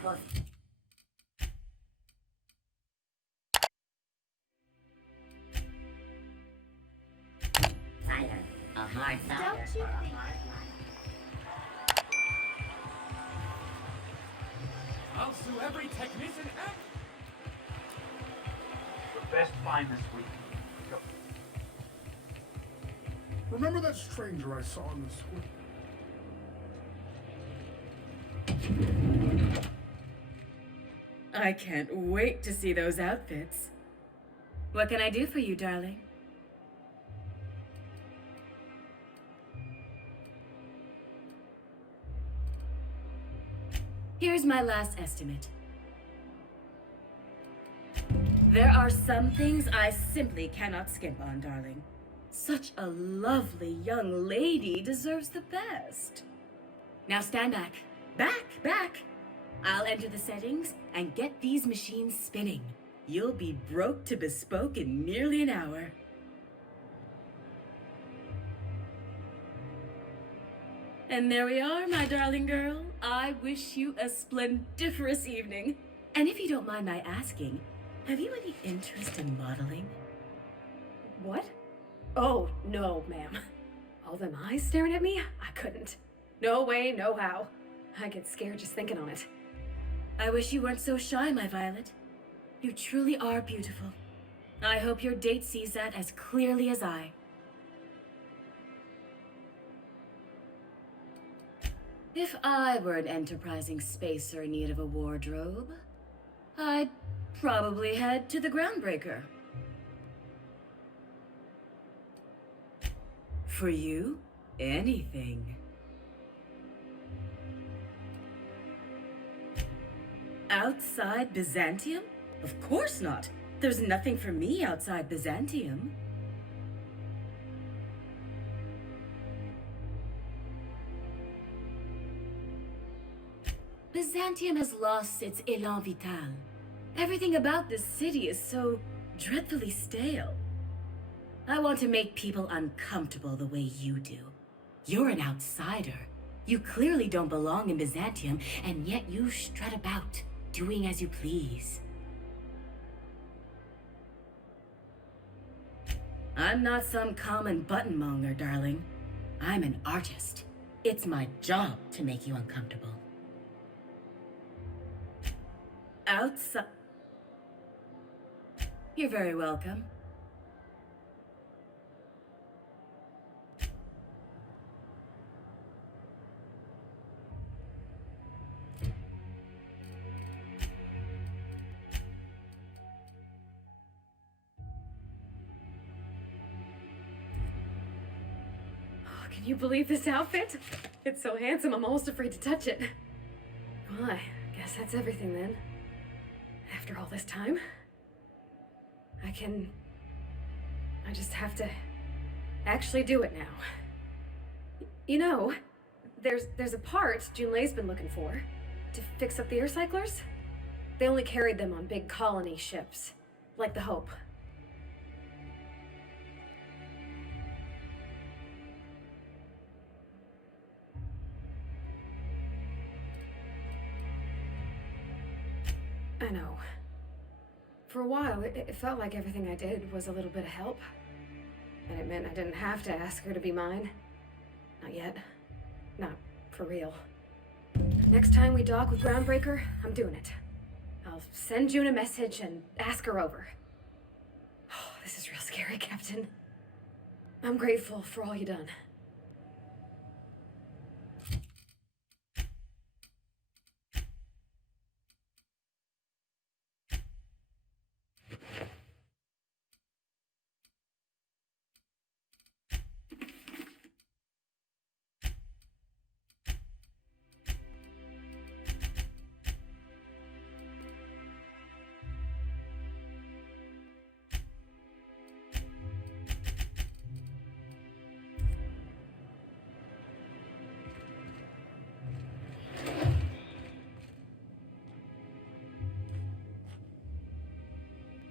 apples. Cider. A hard cider. Don't you think? I'll sue every technician ever. The best find this week. Go. Remember that stranger I saw in the school? I can't wait to see those outfits. What can I do for you, darling? Here's my last estimate. There are some things I simply cannot skimp on, darling. Such a lovely young lady deserves the best. Now stand back. Back! I'll enter the settings and get these machines spinning. You'll be broke to bespoke in nearly an hour. And there we are, my darling girl. I wish you a splendiferous evening. And if you don't mind my asking, have you any interest in modeling? What? Oh, no, ma'am. All them eyes staring at me? I couldn't. No way, no how. I get scared just thinking on it. I wish you weren't so shy, my Violet. You truly are beautiful. I hope your date sees that as clearly as I. If I were an enterprising spacer in need of a wardrobe, I'd probably head to the Groundbreaker. For you, anything. Outside Byzantium? Of course not. There's nothing for me outside Byzantium. Byzantium has lost its élan vital. Everything about this city is so dreadfully stale. I want to make people uncomfortable the way you do. You're an outsider. You clearly don't belong in Byzantium, and yet you strut about, doing as you please. I'm not some common buttonmonger, darling. I'm an artist. It's my job to make you uncomfortable. Outside... You're very welcome. Can you believe this outfit? It's so handsome, I'm almost afraid to touch it. Well, I guess that's everything then. After all this time, I just have to actually do it now. You know, there's a part Junlei's been looking for to fix up the air cyclers. They only carried them on big colony ships, like the Hope. I know. For a while, it felt like everything I did was a little bit of help. And it meant I didn't have to ask her to be mine. Not yet. Not for real. Next time we dock with Groundbreaker, I'm doing it. I'll send June a message and ask her over. Oh, this is real scary, Captain. I'm grateful for all you done.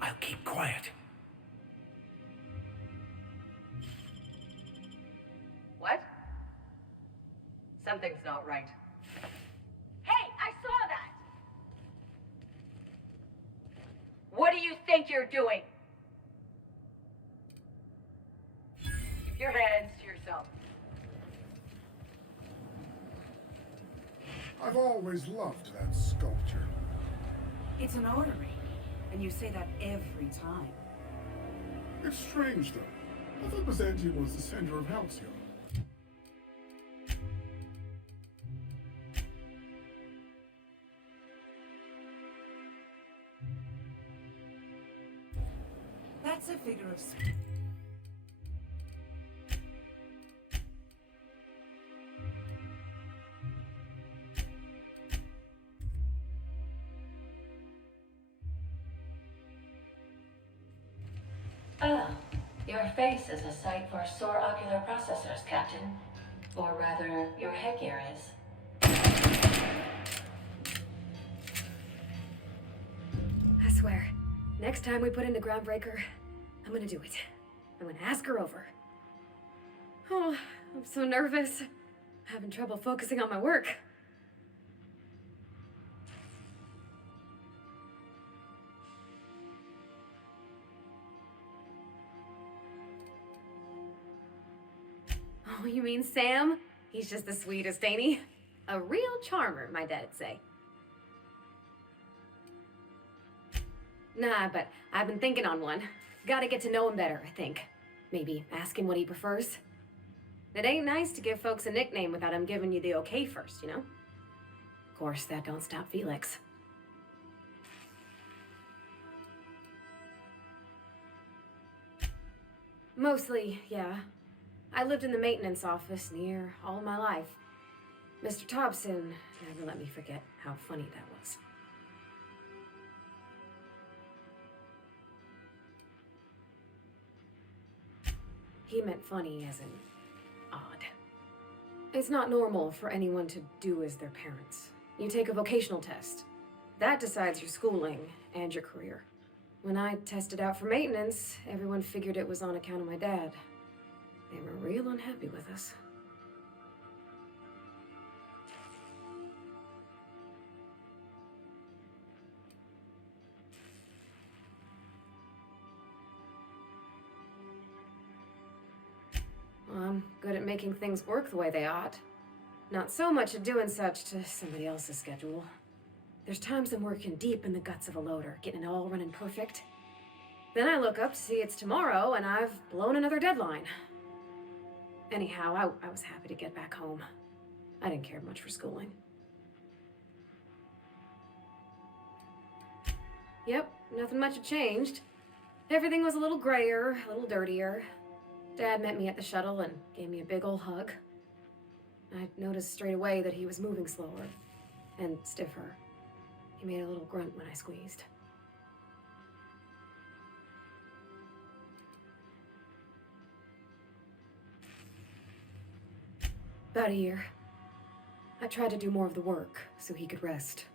I'll keep quiet. What? Something's not right. Hey, I saw that! think you're doing? Keep your hands to yourself. I've always loved that sculpture. It's an artery, and you say that every time. It's strange, though. I thought Obsidian was the center of Halcyon. That's a figure of speech. Ah, your face is a sight for sore ocular processors, Captain. Or rather, your headgear is. I swear, next time we put in the groundbreaker, I'm gonna do it. I'm gonna ask her over. Oh, I'm so nervous. Having trouble focusing on my work. Oh, you mean Sam? He's just the sweetest, ain't he? A real charmer, my dad'd say. Nah, but I've been thinking on one. Gotta get to know him better, I think. Maybe ask him what he prefers. It ain't nice to give folks a nickname without him giving you the okay first, you know? Of course, that don't stop Felix. Mostly, yeah. I lived in the maintenance office near all my life. Mr. Thompson never let me forget how funny that was. He meant funny as in odd. It's not normal for anyone to do as their parents. You take a vocational test. That decides your schooling and your career. When I tested out for maintenance, everyone figured it was on account of my dad. They were real unhappy with us. Well, I'm good at making things work the way they ought. Not so much at doing such to somebody else's schedule. There's times I'm working deep in the guts of a loader, getting it all running perfect. Then I look up to see it's tomorrow and I've blown another deadline. Anyhow, I was happy to get back home. I didn't care much for schooling. Yep, nothing much had changed. Everything was a little grayer, a little dirtier. Dad met me at the shuttle and gave me a big ol' hug. I noticed straight away that he was moving slower and stiffer. He made a little grunt when I squeezed. About a year. I tried to do more of the work so he could rest.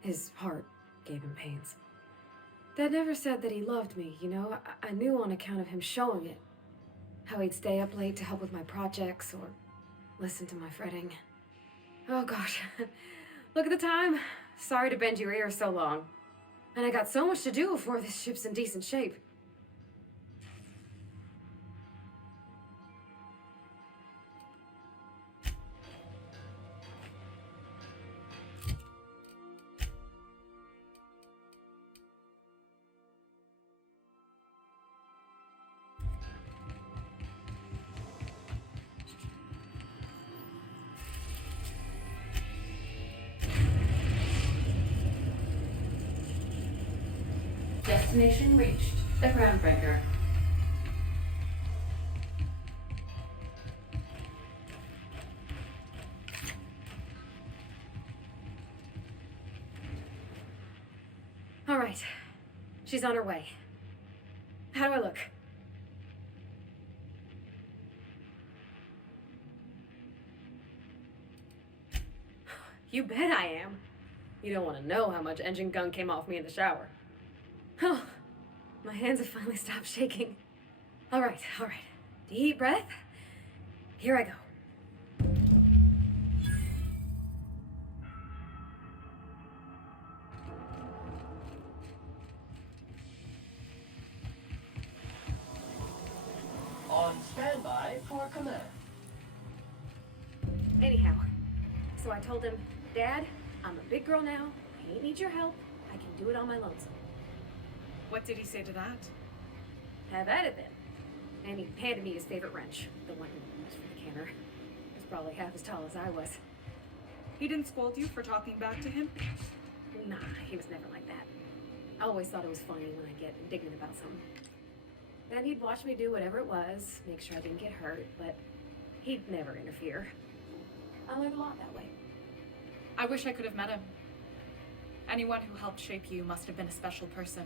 His heart gave him pains. Dad never said that he loved me, you know? I knew on account of him showing it. How he'd stay up late to help with my projects or listen to my fretting. Oh gosh, look at the time. Sorry to bend your ear so long. And I got so much to do before this ship's in decent shape. Destination reached. The groundbreaker. All right. She's on her way. How do I look? You bet I am. You don't want to know how much engine gunk came off me in the shower. Oh, my hands have finally stopped shaking. All right. Deep breath. Here I go. On standby for command. Anyhow, so I told him, Dad, I'm a big girl now. I ain't need your help. I can do it on my lonesome. What did he say to that? Have at it then. And he handed me his favorite wrench, the one who was for the canner. He was probably half as tall as I was. He didn't scold you for talking back to him? Nah, he was never like that. I always thought it was funny when I get indignant about something. Then he'd watch me do whatever it was, make sure I didn't get hurt, but he'd never interfere. I learned a lot that way. I wish I could have met him. Anyone who helped shape you must have been a special person.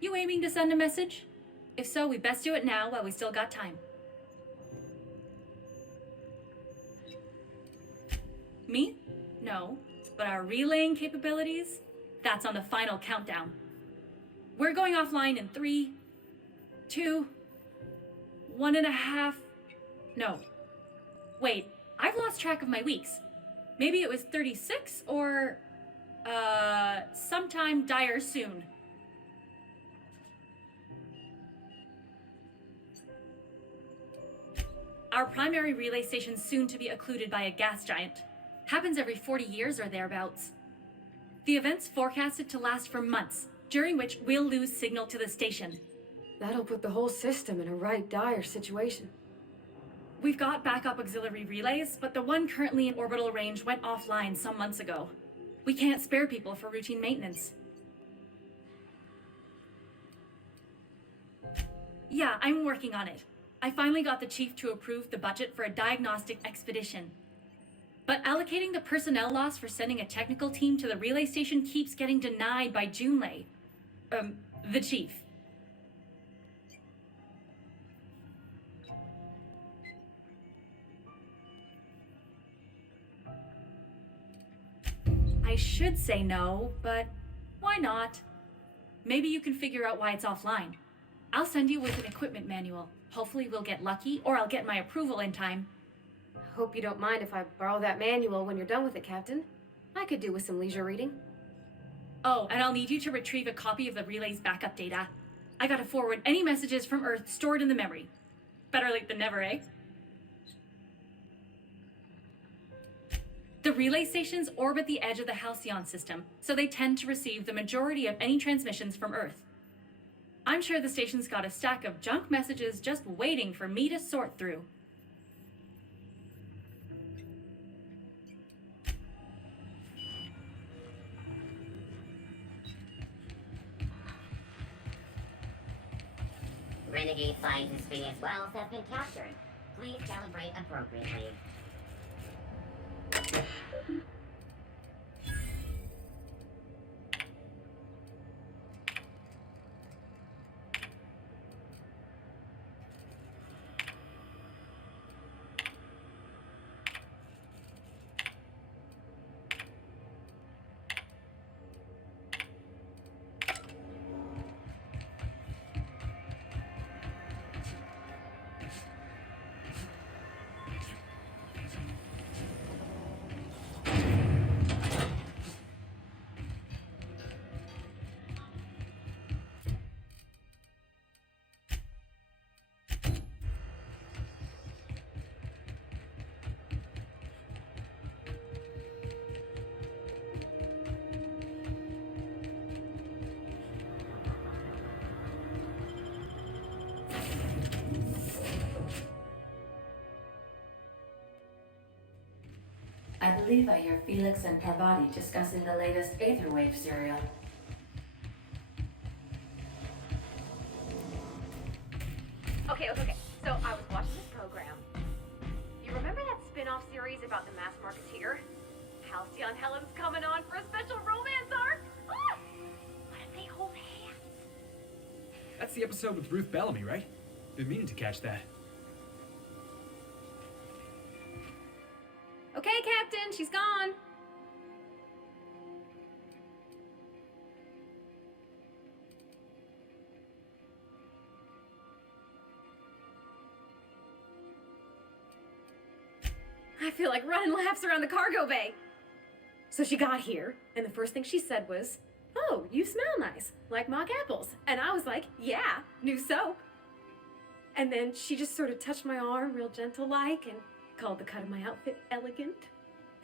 You aiming to send a message? If so, we best do it now while we still got time. Me? No. But our relaying capabilities? That's on the final countdown. We're going offline in 3, 2, 1.5... No. Wait, I've lost track of my weeks. Maybe it was 36 or... sometime dire soon. Our primary relay station's soon to be occluded by a gas giant. Happens every 40 years or thereabouts. The event's forecasted to last for months, during which we'll lose signal to the station. That'll put the whole system in a right dire situation. We've got backup auxiliary relays, but the one currently in orbital range went offline some months ago. We can't spare people for routine maintenance. Yeah, I'm working on it. I finally got the chief to approve the budget for a diagnostic expedition. But allocating the personnel loss for sending a technical team to the relay station keeps getting denied by Junlei. The chief. I should say no, but why not? Maybe you can figure out why it's offline. I'll send you with an equipment manual. Hopefully we'll get lucky, or I'll get my approval in time. Hope you don't mind if I borrow that manual when you're done with it, Captain. I could do with some leisure reading. Oh, and I'll need you to retrieve a copy of the relay's backup data. I gotta forward any messages from Earth stored in the memory. Better late than never, eh? The relay stations orbit the edge of the Halcyon system, so they tend to receive the majority of any transmissions from Earth. I'm sure the station's got a stack of junk messages just waiting for me to sort through. Renegade scientist Phineas Wells has been captured. Please calibrate appropriately. I believe I hear Felix and Parvati discussing the latest Aetherwave serial. Okay. So I was watching this program. You remember that spin-off series about the mass marketeer? Halcyon Helen's coming on for a special romance arc. Ah! What if they hold hands? That's the episode with Ruth Bellamy, right? Been meaning to catch that. Okay, Captain, she's gone. I feel like running laps around the cargo bay. So she got here, and the first thing she said was, "Oh, you smell nice, like mock apples." And I was like, "Yeah, new soap." And then she just sort of touched my arm real gentle-like and called the cut of my outfit elegant.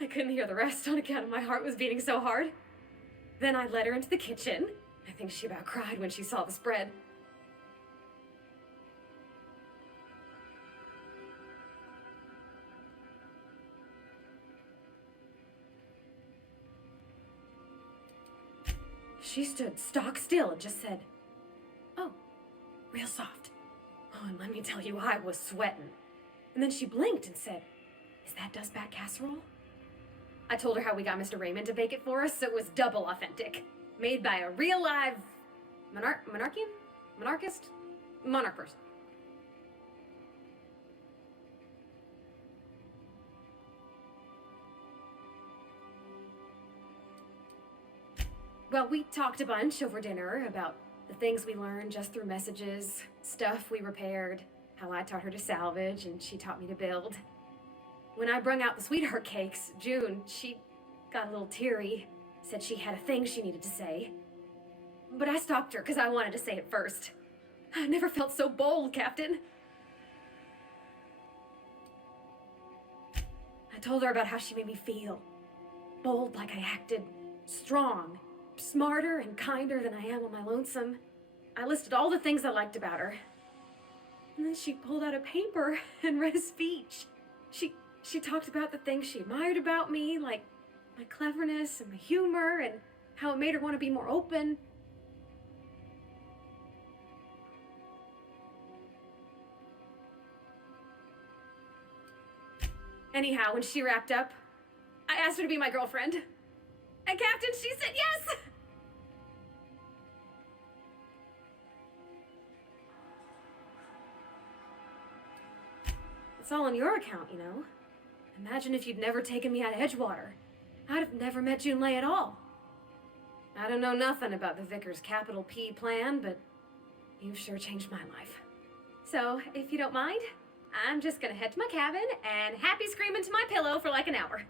I couldn't hear the rest on account of my heart was beating so hard. Then I led her into the kitchen. I think she about cried when she saw the spread. She stood stock still and just said, "Oh, real soft." Oh, and let me tell you, I was sweating. And then she blinked and said, "Is that dustbat casserole?" I told her how we got Mr. Raymond to bake it for us, so it was double authentic. Made by a real live monarch person. Well, we talked a bunch over dinner about the things we learned just through messages, stuff we repaired, how I taught her to salvage and she taught me to build. When I brung out the sweetheart cakes, June, she got a little teary, said she had a thing she needed to say. But I stopped her because I wanted to say it first. I never felt so bold, Captain. I told her about how she made me feel. Bold like I acted, strong, smarter and kinder than I am on my lonesome. I listed all the things I liked about her. And then she pulled out a paper and read a speech. She talked about the things she admired about me, like my cleverness and my humor, and how it made her want to be more open. Anyhow, when she wrapped up, I asked her to be my girlfriend. And Captain, she said yes! It's all on your account, you know. Imagine if you'd never taken me out of Edgewater. I'd have never met June Lay at all. I don't know nothing about the Vicar's capital P plan, but you've sure changed my life. So, if you don't mind, I'm just gonna head to my cabin and happy scream into my pillow for like an hour.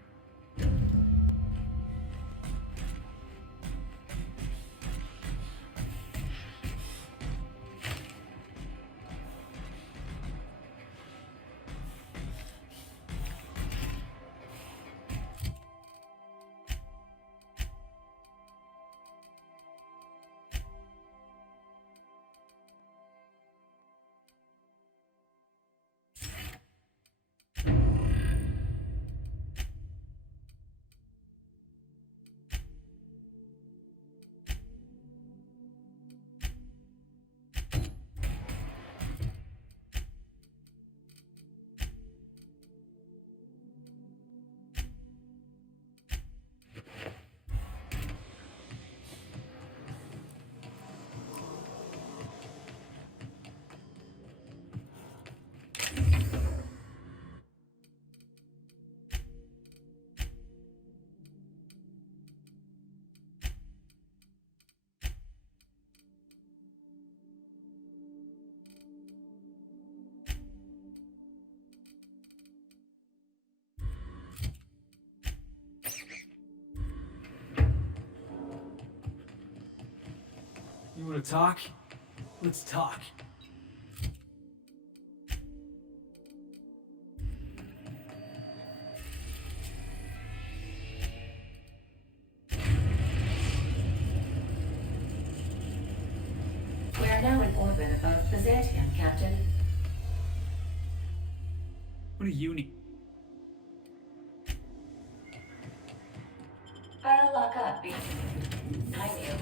wanna talk? Let's talk. We are now in orbit above Byzantium, Captain. What do you need? I'll lock up behind you.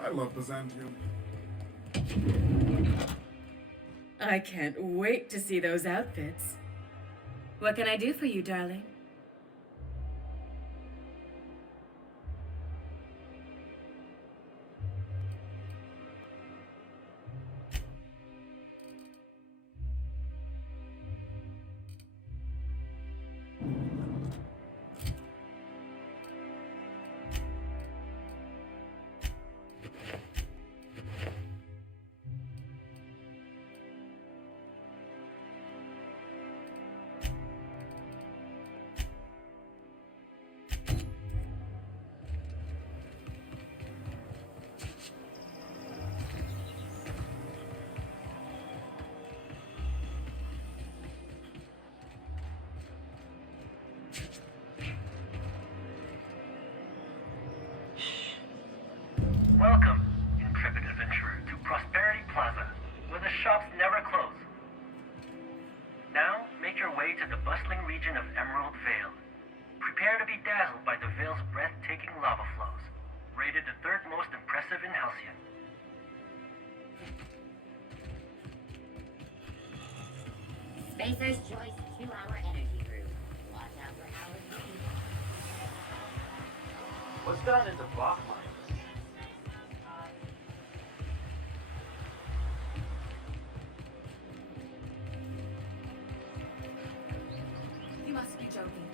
I love Byzantium. I can't wait to see those outfits. What can I do for you, darling? Welcome, intrepid adventurer, to Prosperity Plaza, where the shops never close. Now, make your way to the bustling region of Emerald Vale. Prepare to be dazzled by the Vale's breathtaking lava flows, rated the third most impressive in Halcyon. Spacer's Choice 2-hour energy brew. Watch out for hours of heat. What's down in the block line? You must be joking.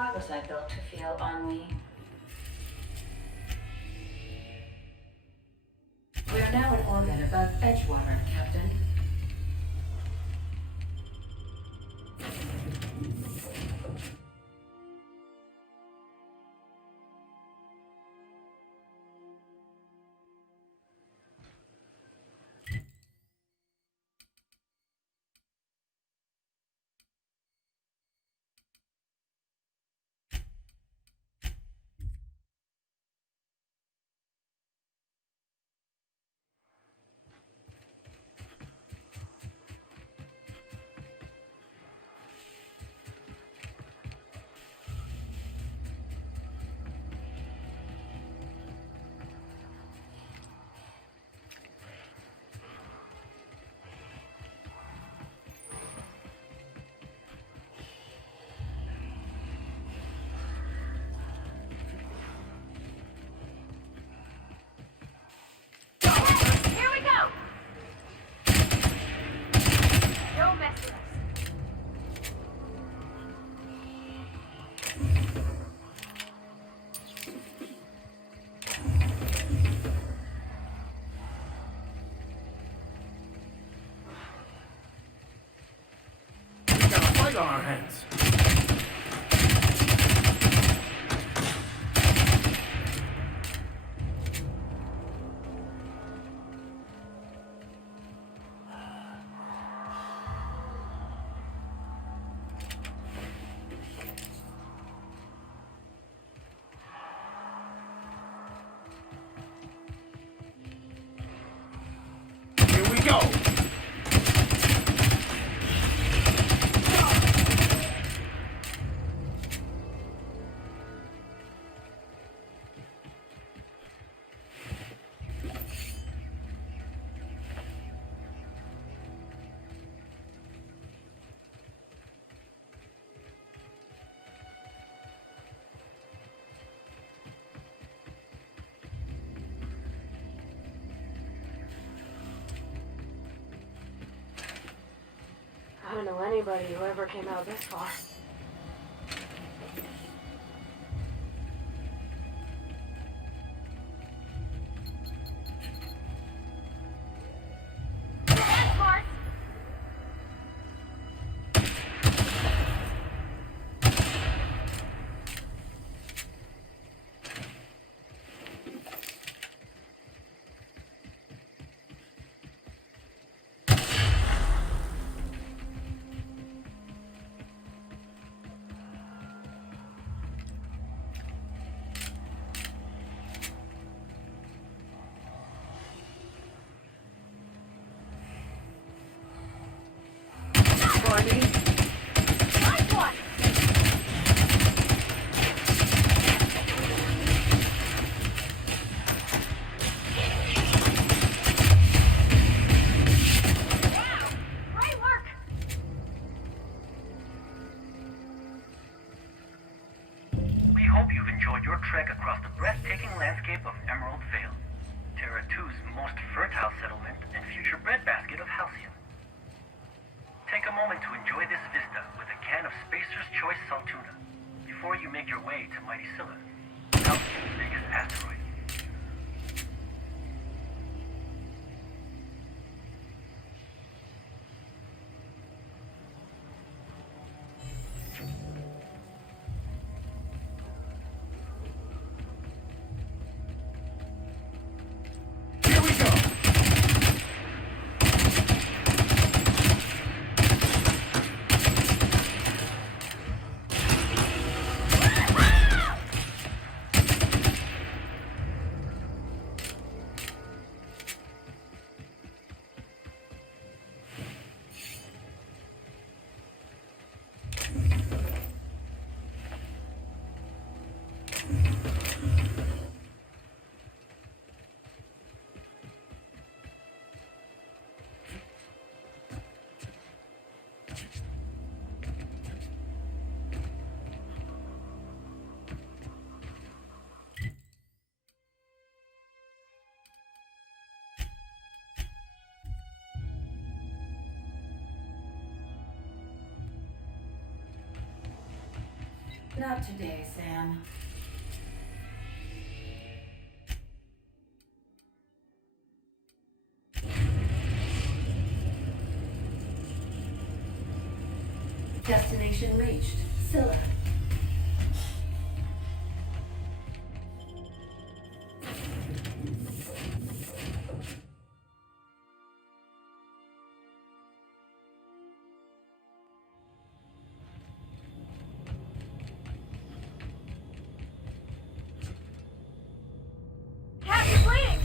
why was I built to feel ennui? We are now in orbit above Edgewater, Captain. Here we go! Don't mess with us. We got a fight on our hands. Here we go. I don't know anybody who ever came out this far. Escort! Nice one! Wow! Great work! We hope you've enjoyed your trek across the breathtaking landscape of Emerald Vale, Terra 2's most fertile settlement and future breadbasket of Halcyon. Take a moment to enjoy this vista with a can of Spacer's Choice Saltuna before you make your way to Mighty Scylla, Halcyon's biggest asteroid. Here we go. Not today, Sam. Destination reached. Scylla. Cap, you're bleeding!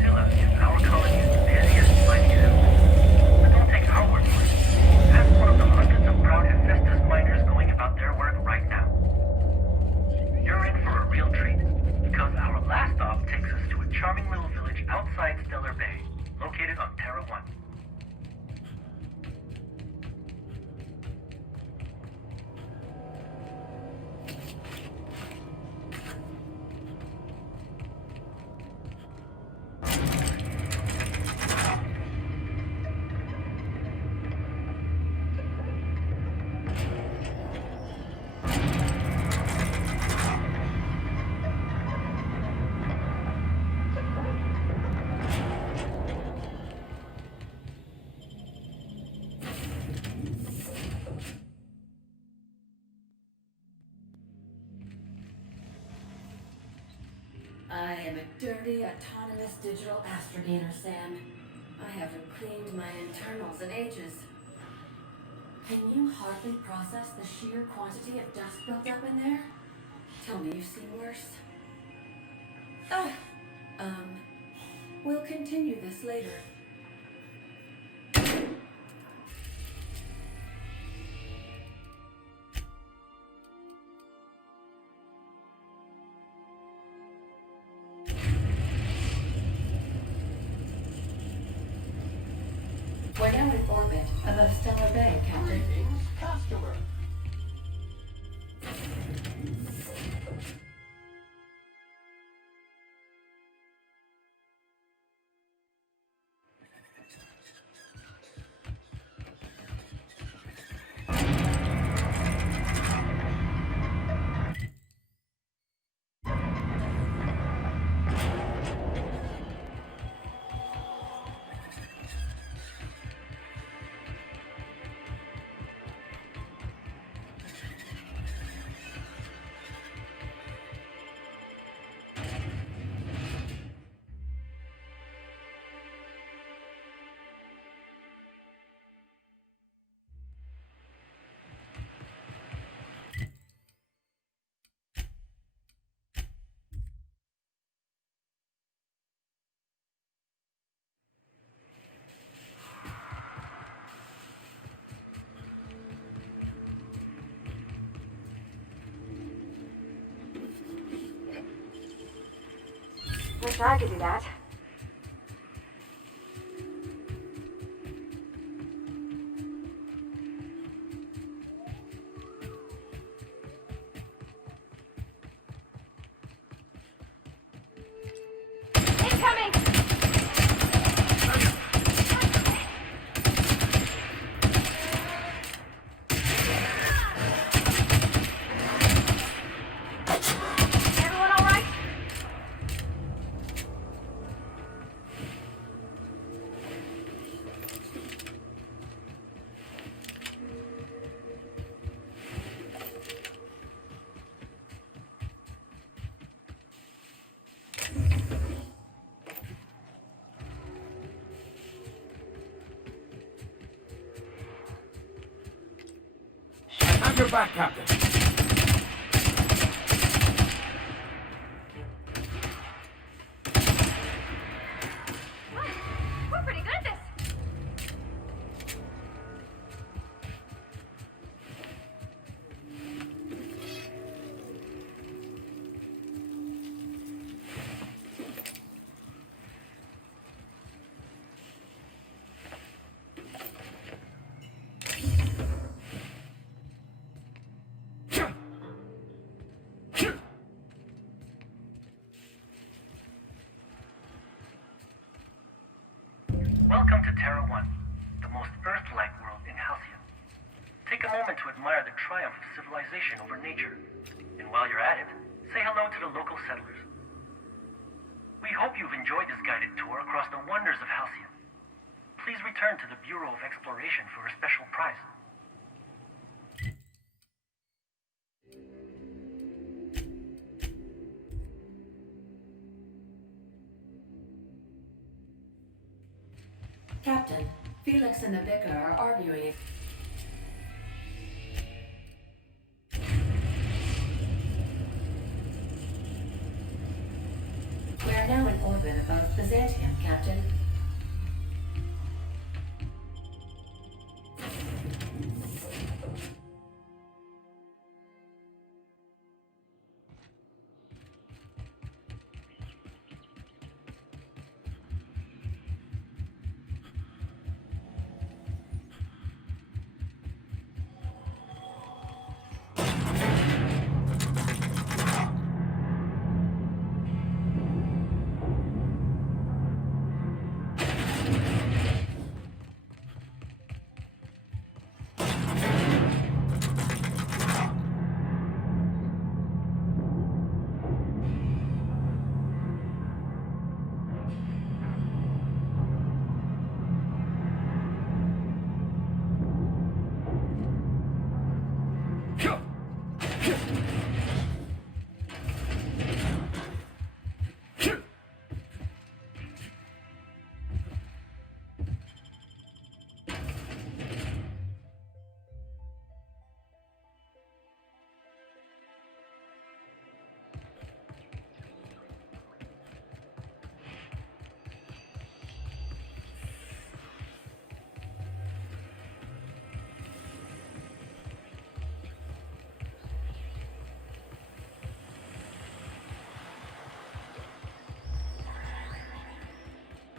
Scylla is our colony's busiest mining settlement. But don't take our word for it. Ask one of the hundreds of proud Hephaestus miners going about their work right now. You're in for a real treat, because our last stop takes us to a charming little village outside Stellar Bay, located on Terra 1. I am a dirty, autonomous digital astrogator, Sam. I haven't cleaned my internals in ages. Can you hardly process the sheer quantity of dust built up in there? Tell me you've seen worse. We'll continue this later. We're now in orbit above Stellar Bay, Captain. Greetings, customer. Wish I could do that. Incoming! Everyone all right? Have your back, Captain. a moment to admire the triumph of civilization over nature. And while you're at it, say hello to the local settlers. We hope you've enjoyed this guided tour across the wonders of Halcyon. Please return to the Bureau of Exploration for a special prize. Captain, Felix and the Vicar are arguing. We are now in orbit above Byzantium, Captain.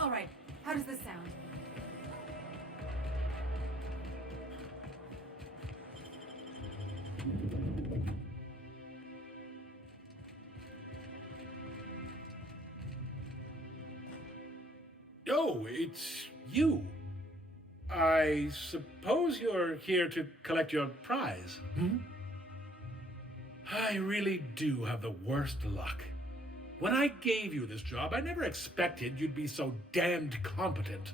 All right, how does this sound? Oh, it's you. I suppose you're here to collect your prize, hmm? I really do have the worst luck. When I gave you this job, I never expected you'd be so damned competent.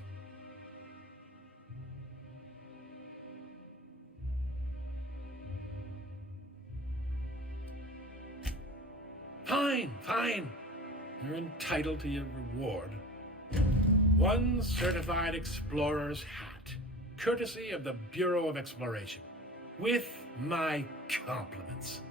Fine. You're entitled to your reward. One certified explorer's hat, courtesy of the Bureau of Exploration, with my compliments.